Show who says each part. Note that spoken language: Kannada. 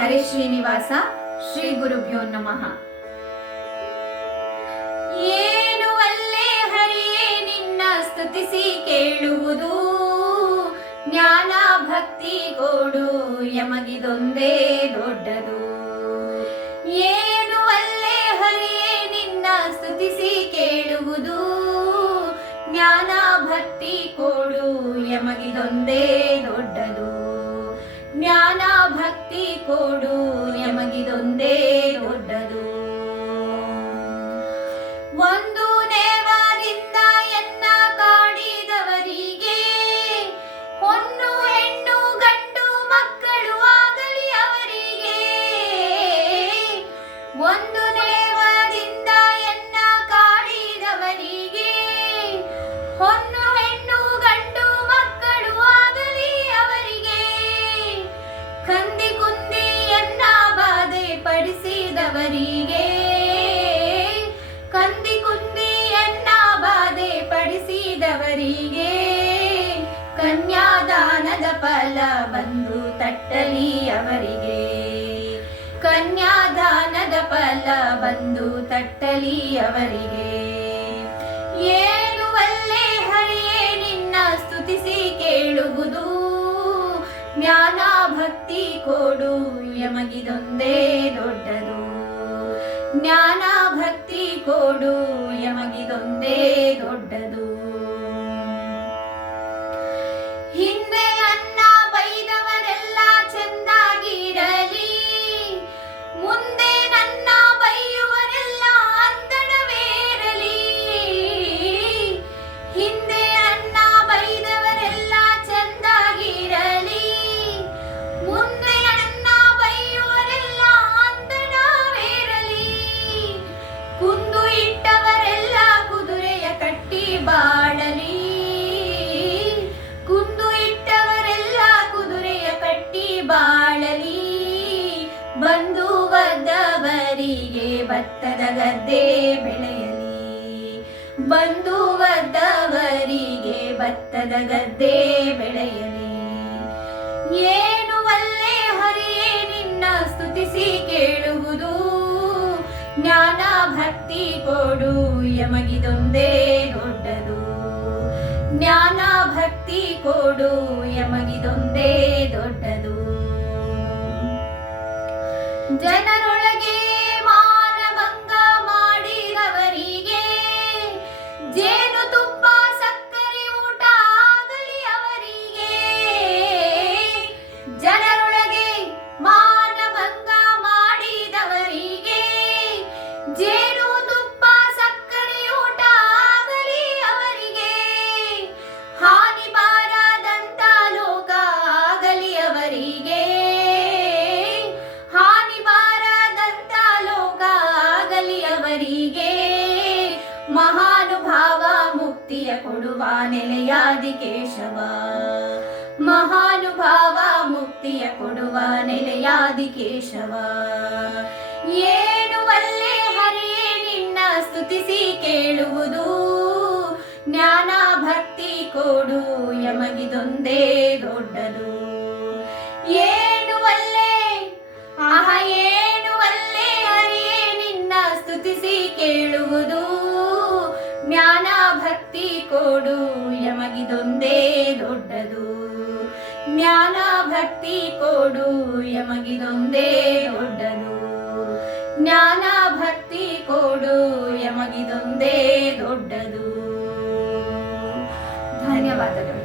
Speaker 1: ಹರೇ ಶ್ರೀನಿವಾಸ, ಶ್ರೀ ಗುರುಭ್ಯೋ ನಮಃ. ಏನು ಅಲ್ಲೇ ಹರಿಯೇ ನಿನ್ನ ಸ್ತುತಿಸಿ ಕೇಳುವುದು? ಜ್ಞಾನ ಭಕ್ತಿ ಕೊಡು, ಯಮಗಿದೊಂದೇ ದೊಡ್ಡದು. ಏನು ಅಲ್ಲೇ ಹರಿಯೇ ನಿನ್ನ ಸ್ತುತಿಸಿ ಕೇಳುವುದು? ಜ್ಞಾನ ಭಕ್ತಿ ಕೊಡು, ಯಮಗಿದೊಂದೇ ಭಕ್ತಿ ಕೊಡು ನಮಗಿದೊಂದೇ ದೊಡ್ಡದು. ಒಂದು ನೇವಾರಿಂದ ಎನ್ನ ಕಾಡಿದವರಿಗೆ ಹೊನ್ನು ಹೆಣ್ಣು ಗಂಡು ಮಕ್ಕಳು ಆಗಲಿ ಅವರಿಗೆ. ಒಂದು ಪಡಿಸಿದವರಿಗೆ ಕಂದಿ ಕುಂದಿ ಎನ್ನ ಬಾಧೆ ಪಡಿಸಿದವರಿಗೆ ಕನ್ಯಾದಾನದ ಫಲ ಬಂದು ತಟ್ಟಲಿ ಅವರಿಗೆ. ಕನ್ಯಾದಾನದ ಫಲ ಬಂದು ತಟ್ಟಲಿ ಅವರಿಗೆ. ಏನು ಜ್ಞಾನ ಭಕ್ತಿ ಕೊಡು ಯಮಗಿದೊಂದೇ ದೊಡ್ಡದು. ಜ್ಞಾನ ಭಕ್ತಿ ಕೊಡು ಯಮಗಿದೊಂದೇ ದೊಡ್ಡದು. ಭತ್ತದ ಗದ್ದೆ ಬೆಳೆಯಲಿ. ಬಂಧುವದವರಿಗೆ ಭತ್ತದ ಗದ್ದೆ ಬೆಳೆಯಲಿ. ಏನು ಅಲ್ಲೇ ಹರಿಯೇ ನಿನ್ನ ಸ್ತುತಿಸಿ ಕೇಳುವುದು. ಜ್ಞಾನ ಭಕ್ತಿ ಕೊಡು ಯಮಗಿದೊಂದೇ ದೊಡ್ಡದು. ಜ್ಞಾನ ಭಕ್ತಿ ಕೊಡು ಯಮಗಿದೊಂದೇ ದೊಡ್ಡದು. ಜನರೊಳಗೆ ಮಹಾನುಭಾವ ಮುಕ್ತಿಯ ಕೊಡುವ ನೆಲೆಯಾದಿ ಕೇಶವ. ಮಹಾನುಭಾವ ಮುಕ್ತಿಯ ಕೊಡುವ ನೆಲೆಯಾದಿ ಕೇಶವ. ಏನು ಅಲ್ಲೇ ನಿನ್ನ ಸ್ತುತಿಸಿ ಕೇಳುವುದು. ಜ್ಞಾನ ಭಕ್ತಿ ಕೊಡು ಯಮಗಿದೊಂದೇ ದೊಡ್ಡದು. ಏನು ಅಲ್ಲೇ ಆಹ ಏನು ಹರಿಯೇ ನಿನ್ನ ಸ್ತುತಿಸಿ ಕೇಳುವುದು. ಜ್ಞಾನ ಭಕ್ತಿ ಕೊಡು, ಯಮಗಿದೊಂದೇ ದೊಡ್ಡದು. ಜ್ಞಾನ ಭಕ್ತಿ ಕೊಡು, ಯಮಗಿದೊಂದೇ ದೊಡ್ಡದು. ಜ್ಞಾನ ಭಕ್ತಿ ಕೊಡು, ಯಮಗಿದೊಂದೇ ದೊಡ್ಡದು. ಧನ್ಯವಾದಗಳು.